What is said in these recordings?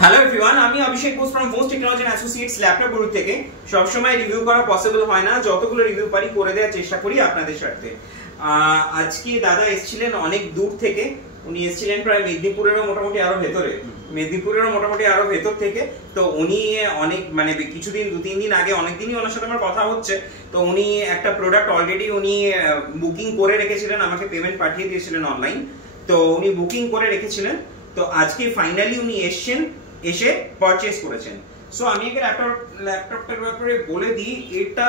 Hello everyone, আমি Abhishek Bose from Bose technology and associates laptop Guru থেকে। সব সময় রিভিউ করা পসিবল হয় না, যতগুলো রিভিউ পারি করে দেওয়ার চেষ্টা করি আপনাদের সাথে। আজকে দাদা এসেছিলেন অনেক দূর থেকে, উনি এসেছিলেন প্রায় মেদিনীপুরেরও মোটামুটি আরো ভেতর থেকে। তো উনি অনেক মানে কিছুদিন 2-3 দিন আগে অনেকদিনই ওনার সাথে আমার কথা হচ্ছে। তো উনি একটা প্রোডাক্ট অলরেডি উনি বুকিং করে রেখেছিলেন, আমাকে পেমেন্ট পাঠিয়ে দিয়েছিলেন অনলাইন। তো উনি বুকিং করে রেখেছিলেন, তো আজকে ফাইনালি উনি এসে পারচেজ করেছেন। সো আমি একে ল্যাপটপটার ব্যাপারে বলে দিই, এটা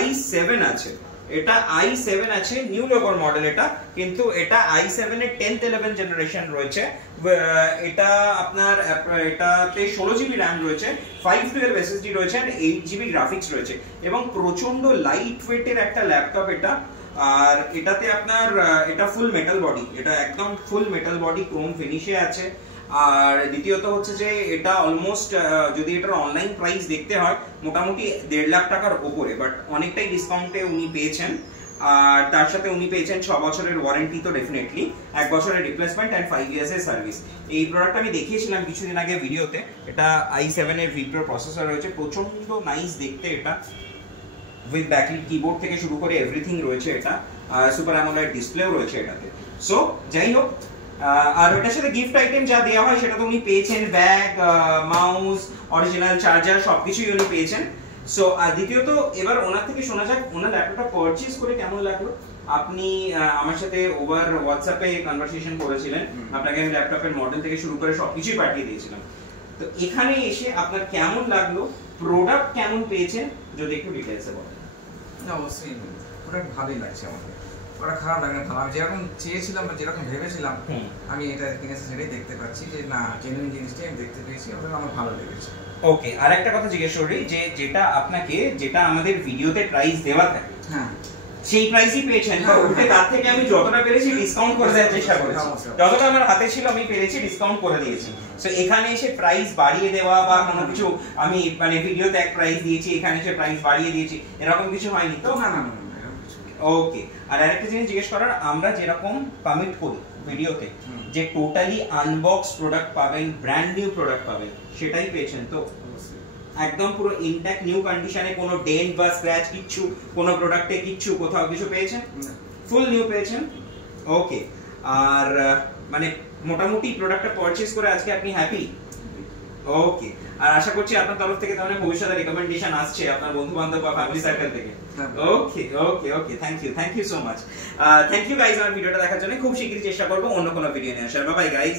i7 আছে, এটা i7 আছে, নিউ লোগোর মডেল এটা, কিন্তু এটা i7 এর 10th 11 জেনারেশন রয়েছে। এটা আপনার এটাতে 16GB RAM রয়েছে, 512 SSD রয়েছে আর 8GB গ্রাফিক্স রয়েছে এবং প্রচন্ড লাইট ওয়েটের একটা ল্যাপটপ এটা। আর এটাতে আপনার এটা ফুল মেটাল বডি, এটা একদম ফুল মেটাল বডি, ক্রোম ফিনিশে আছে। আর দ্বিতীয়ত হচ্ছে যে এটা অলমোস্ট যদি এটার অনলাইন প্রাইস দেখতে হয় মোটামুটি 1.5 লাখ টাকার উপরে, বাট অনেকটাই ডিসকাউন্টে উনি পেয়েছেন। আর তার সাথে উনি পেয়েছেন 6 বছরের ওয়ারেন্টি, তো ডেফিনেটলি 1 বছরের রিপ্লেসমেন্ট এন্ড 5 ইয়ার্স এর সার্ভিস। এই প্রোডাক্ট আমি দেখিয়েছিলাম কিছুদিন আগে ভিডিওতে। এটা i7 এর ভিক্টর প্রসেসর রয়েছে, প্রচন্ড নাইস দেখতে এটা, উইথ ব্যাকলিট কিবোর্ড থেকে শুরু করে এভরিথিং রয়েছে এটা, সুপার অ্যামোলেড ডিসপ্লেও রয়েছে এটাতে। সো যাই হোক, আর এটার সাথে গিফট আইটেম যা দেওয়া হয় সেটা তো উনি পেয়েছেন, ব্যাগ, মাউস, অরিজিনাল চার্জার সবকিছুই উনি পেয়েছেন। সো আর দ্বিতীয়ত এবার ওনার থেকে শোনা যাক ওনার ল্যাপটপটা পারচেজ করে কেমন লাগলো। আপনি আমার সাথে ওভার হোয়াটসঅ্যাপে কনভারসেশন করেছিলেন, আপনাকে আমি ল্যাপটপের মডেল থেকে শুরু করে সবকিছুই পাঠিয়ে দিয়েছিলাম। তো এখানে এসে আপনার কেমন লাগলো, প্রোডাক্ট কেমন পেয়েছেন, যদি একটু ডিটেইলসে বলেন। অবশ্যই প্রোডাক্ট ভালোই লাগছে আমাকে, ওটা খারাপ লাগে না, ভালো। আমি যেরকম চেয়েছিলাম বা যেরকম ভেবেছিলাম আমি এটা কিনেছি সেটাই দেখতে পাচ্ছি যে না, জেনুইন জিনিসটাই আমি দেখতে পেয়েছি, ওটা আমার ভালো লেগেছে। ওকে, আর একটা কথা জিজ্ঞেস করি, যে যেটা আমাদের ভিডিওতে প্রাইস দেওয়া থাকে হ্যাঁ সেই প্রাইসই পেয়েছেন তো? উল্টে তার থেকে আমি যতটা পেরেছি ডিসকাউন্ট করে দেওয়ার চেষ্টা করেছি, যতটা আমার হাতে ছিল আমি পেরেছি ডিসকাউন্ট করে দিয়েছি। সো এখানে এসে প্রাইস বাড়িয়ে দেওয়া বা কোনো কিছু, আমি মানে ভিডিওতে এক প্রাইস দিয়েছি এখানে এসে প্রাইস বাড়িয়ে দিয়েছি, এরকম কিছু হয়নি তো? না না না। ওকে, আর আরেকটা জিনিস জিজ্ঞেস করার, আমরা যেরকম কমিট করি ভিডিওতে যে টোটালি আনবক্স প্রোডাক্ট পাবেন, ব্র্যান্ড নিউ প্রোডাক্ট পাবেন, সেটাই পেয়েছেন তো? একদম পুরো ইনট্যাক্ট নিউ কন্ডিশনে, কোনো ডেন্ট বা স্ক্র্যাচ কিচ্ছু, কোনো প্রোডাক্টে কিচ্ছু, কোথাও কিছু পেয়েছেন? ফুল নিউ পেয়েছেন। ওকে, আর মানে মোটামুটি প্রোডাক্টটা পারচেজ করে আজকে আপনি হ্যাপি? ওকে, আর আশা করছি আপনার তরফ থেকে তাহলে ভবিষ্যতে রিকমেন্ডেশন আসছে আপনার বন্ধু বান্ধব বা ফ্যামিলি সার্কেল থেকে। Okay okay okay, thank you so much. Thank you guys আমার ভিডিওটা দেখার জন্য। খুব শীঘ্রই চেষ্টা করবো অন্য কোনো ভিডিও নিয়ে আসার। Bye bye guys.